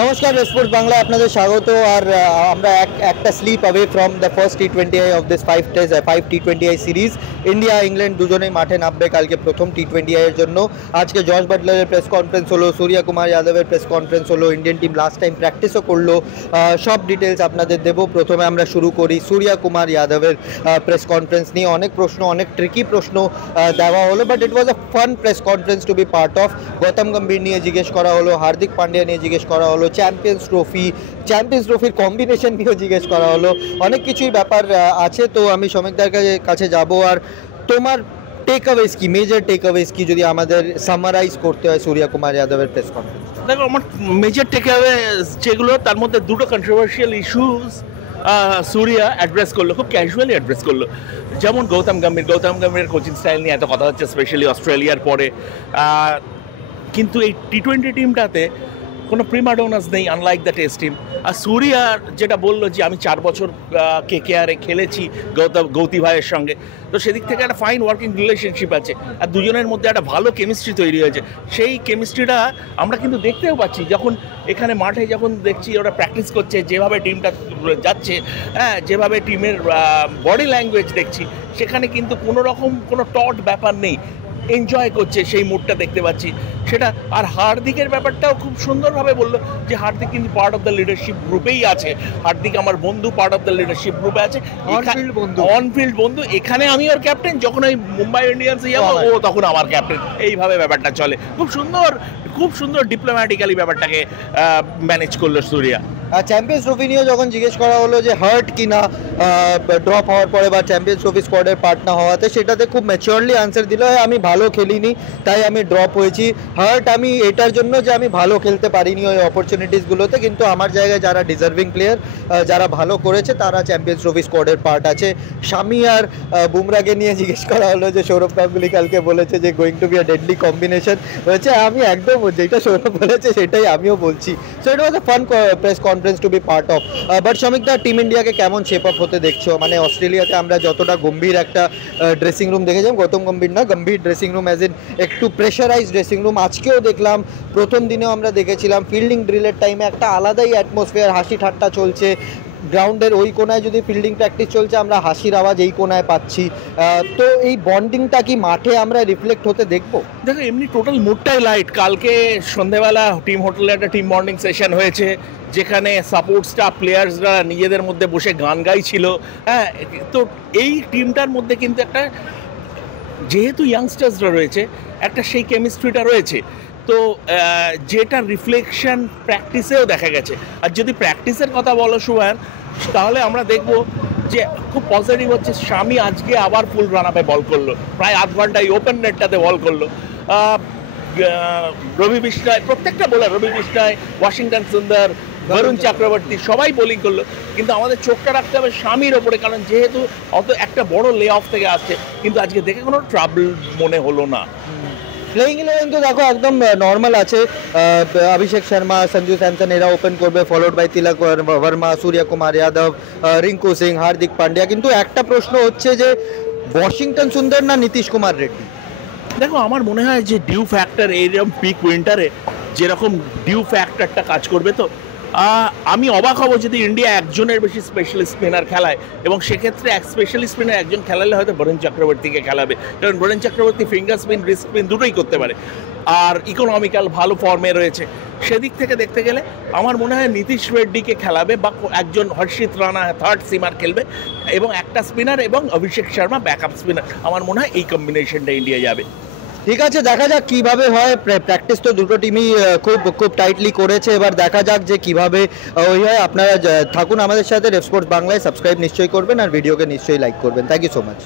নমস্কার, স্পোর্টস বাংলায় আপনাদের স্বাগত। আর আমরা একটা slip away from the first টি20আই অফ দিস 5 টি20আই সিরিজ। ইন্ডিয়া ইংল্যান্ড দুজনেই মাঠে নামবে কালকে প্রথম টি20আই এর জন্য। আজকে জশ বাটলারের প্রেস কনফারেন্স হলো, সূর্য কুমার যাদবের প্রেস কনফারেন্স হলো, ইন্ডিয়ান টিম লাস্ট টাইম প্র্যাকটিসও করলো। সব ডিটেলস আপনাদের দেবো। প্রথমে আমরা শুরু করি সূর্য কুমার যাদবের প্রেস কনফারেন্স নিয়ে। অনেক প্রশ্ন, অনেক ট্রিকি প্রশ্ন দেওয়া হলো, but it was a fun press conference to be part of. Gautam Gambhir নিয়ে জিজ্ঞেস করা হলো, হার্দিক পান্ডিয়া নিয়ে জিজ্ঞেস করা হলো, চ্যাম্পিয়ন্স ট্রফির কম্বিনেশন নিয়েও জিজ্ঞেস করা হলো। অনেক কিছুই ব্যাপার আছে। তো আমি সমিকদার কাছে যাব। আর তোমার টেকঅ্যাওয়েজ কি, মেজর টেকঅ্যাওয়েজ কি, যদি আমাদের সামারাইজ করতে হয় সূর্য কুমার যাদবের প্রেস কনফারেন্স? দেখো, আমার মেজর টেকঅ্যাওয়ে যেগুলো, তার মধ্যে দুটো কন্ট্রোভার্সিয়াল ইস্যুস সূর্যা অ্যাড্রেস করলো, খুব ক্যাজুয়ালি অ্যাড্রেস করলো। যেমন গৌতম গম্ভীরের কোচিং স্টাইল নিয়ে এত কথা হচ্ছে, স্পেশালি অস্ট্রেলিয়ার পরে। কিন্তু এই টি20 টিমটাতে কোনো প্রিমাডোনাস নেই, আনলাইক দ্য টেস্ট টিম। আর সূর্যা যেটা বললো যে আমি 4 বছর কেকেআরে খেলেছি গৌতী ভাইয়ের সঙ্গে, তো সেদিক থেকে একটা ফাইন ওয়ার্কিং রিলেশনশিপ আছে, আর দুজনের মধ্যে একটা ভালো কেমিস্ট্রি তৈরি হয়েছে। সেই কেমিস্ট্রিটা আমরা কিন্তু দেখতেও পাচ্ছি যখন এখানে মাঠে যখন দেখছি ওরা প্র্যাকটিস করছে, যেভাবে টিমটা যাচ্ছে, হ্যাঁ, যেভাবে টিমের বডি ল্যাঙ্গুয়েজ দেখছি, সেখানে কিন্তু কোনো রকম কোনো টট ব্যাপার নেই, এনজয় করছে, সেই মুডটা দেখতে পাচ্ছি সেটা। আর হার্দিকের ব্যাপারটাও খুব সুন্দরভাবে বললো যে হার্দিক কিন্তু পার্ট অফ দ্য লিডারশিপ গ্রুপেই আছে। হার্দিক আমার বন্ধু, পার্ট অফ দ্য লিডারশিপ গ্রুপে আছে, অনফিল্ড বন্ধু। এখানে আমি ওর ক্যাপ্টেন, যখন ওই মুম্বাই ইন্ডিয়ান্সে যাবো ও তখন আমার ক্যাপ্টেন, এইভাবে ব্যাপারটা চলে। খুব সুন্দর ডিপ্লোম্যাটিক্যালি ব্যাপারটাকে ম্যানেজ করলো সূর্যা। আর চ্যাম্পিয়ন্স ট্রফি নিয়ে যখন জিজ্ঞেস করা হলো যে হার্ট কিনা ড্রপ হওয়ার পরে বা চ্যাম্পিয়ন্স ট্রফি স্কোয়াডের পার্ট না হওয়াতে, সেটাতে খুব ম্যাচিওরলি আনসার দিল, আমি ভালো খেলিনি তাই আমি ড্রপ হয়েছি। হার্ট আমি এটার জন্য যে আমি ভালো খেলতে পারিনি ওই অপরচুনিটিসগুলোতে, কিন্তু আমার জায়গায় যারা ডিজার্ভিং প্লেয়ার, যারা ভালো করেছে, তারা চ্যাম্পিয়ন্স ট্রফি স্কোয়াডের পার্ট আছে। শামি আর বুমরাকে নিয়ে জিজ্ঞেস করা হলো যে সৌরভ গাঙ্গুলি কালকে বলেছে যে going to be a deadly combination হয়েছে। আমি একদম যেটা সৌরভ বলেছে সেটাই আমিও বলছি। So it was a fun press conference to be part of. But শমিকদা, টিম ইন্ডিয়াকে কেমন শেপ আপ হতে দেখছো? মানে অস্ট্রেলিয়াতে আমরা যতটা গম্ভীর একটা ড্রেসিং রুম দেখেছিলাম, গৌতম গম্ভীর না, গম্ভীর ড্রেসিং রুম অ্যাজ ইন একটু প্রেশারাইজ ড্রেসিং রুম, আজকেও দেখলাম, প্রথম দিনেও আমরা দেখেছিলাম ফিল্ডিং ড্রিলের টাইমে একটা আলাদাই অ্যাটমসফিয়ার, হাসি ঠাট্টা চলছে। গ্রাউন্ডের ওই কোনায় যদি ফিল্ডিং প্র্যাকটিস চলছে, আমরা হাসির আওয়াজ এই কোনায় পাচ্ছি। তো এই বন্ডিংটা কি মাঠে আমরা রিফ্লেক্ট হতে দেখবো? দেখো, এমনি টোটাল মুডটাই লাইট। কালকে সন্ধ্যেবেলা টিম হোটেলে একটা টিম মর্নিং সেশন হয়েছে, যেখানে সাপোর্ট স্টাফ প্লেয়ার্সরা নিজেদের মধ্যে বসে গান গাইছিল। হ্যাঁ, তো এই টিমটার মধ্যে কিন্তু একটা, যেহেতু ইয়াংস্টার্সরা রয়েছে, একটা সেই কেমিস্ট্রিটা রয়েছে। তো যেটা রিফ্লেকশন প্র্যাকটিসেও দেখা গেছে। আর যদি প্র্যাকটিসের কথা বলো সুহান, তাহলে আমরা দেখব যে খুব পজিটিভ হচ্ছে। শামি আজকে আবার ফুল রান আপে বল করলো, প্রায় আধ ঘন্টায় ওপেন নেটটাতে বল করলো। রবি বিষ্ণয়, প্রত্যেকটা বোলার, রবি বিষ্ণয়, ওয়াশিংটন সুন্দর, বরুণ চক্রবর্তী, সবাই বোলিং করলো। কিন্তু আমাদের চোখটা রাখতে হবে শামির ওপরে, কারণ যেহেতু অত একটা বড় লে অফ থেকে আসছে, কিন্তু আজকে দেখে কোনো ট্রাবল মনে হলো না। প্লেইং ইলেভেন তো দেখো একদম নর্মাল আছে। অভিষেক শর্মা, সঞ্জু স্যামসন এরা ওপেন করবে, ফলোড বাই তিলক বর্মা, সূর্য কুমার যাদব, রিঙ্কু সিং, হার্দিক পান্ডিয়া। কিন্তু একটা প্রশ্ন হচ্ছে যে ওয়াশিংটন সুন্দর না নীতিশ কুমার রেড্ডি? দেখো, আমার মনে হয় যে ডিউ ফ্যাক্টর এইরকম পিক উইন্টারে যেরকম ডিউ ফ্যাক্টরটা কাজ করবে। তো আমি অবাক হব যদি ইন্ডিয়া একজনের বেশি স্পেশালিস্ট স্পিনার খেলায়, এবং সেক্ষেত্রে এক স্পেশালিস্ট স্পিনার একজন খেলালে হয়তো বরুণ চক্রবর্তীকে খেলাবে, কারণ Varun Chakravarthy finger spin, wrist spin দুটোই করতে পারে, আর ইকোনমিক্যাল ভালো ফর্মে রয়েছে। সেদিক থেকে দেখতে গেলে আমার মনে হয় নীতিশ রেড্ডিকে খেলাবে, বা একজন হর্ষিত রানা থার্ড সিমার খেলবে, এবং একটা স্পিনার এবং অভিষেক শর্মা ব্যাকআপ স্পিনার। আমার মনে হয় এই কম্বিনেশনটা ইন্ডিয়া যাবে। ঠিক আছে, দেখা যাক কিভাবে হয়। প্র্যাকটিস তো দুটো টিমই খুব টাইটলি করেছে, এবার দেখা যাক যে কিভাবে ওই হয়। আপনারা থাকুন আমাদের সাথে, রেফ স্পোর্টস বাংলায় সাবস্ক্রাইব নিশ্চয়ই করবেন, আর ভিডিওকে নিশ্চয়ই লাইক করবেন। Thank you so much.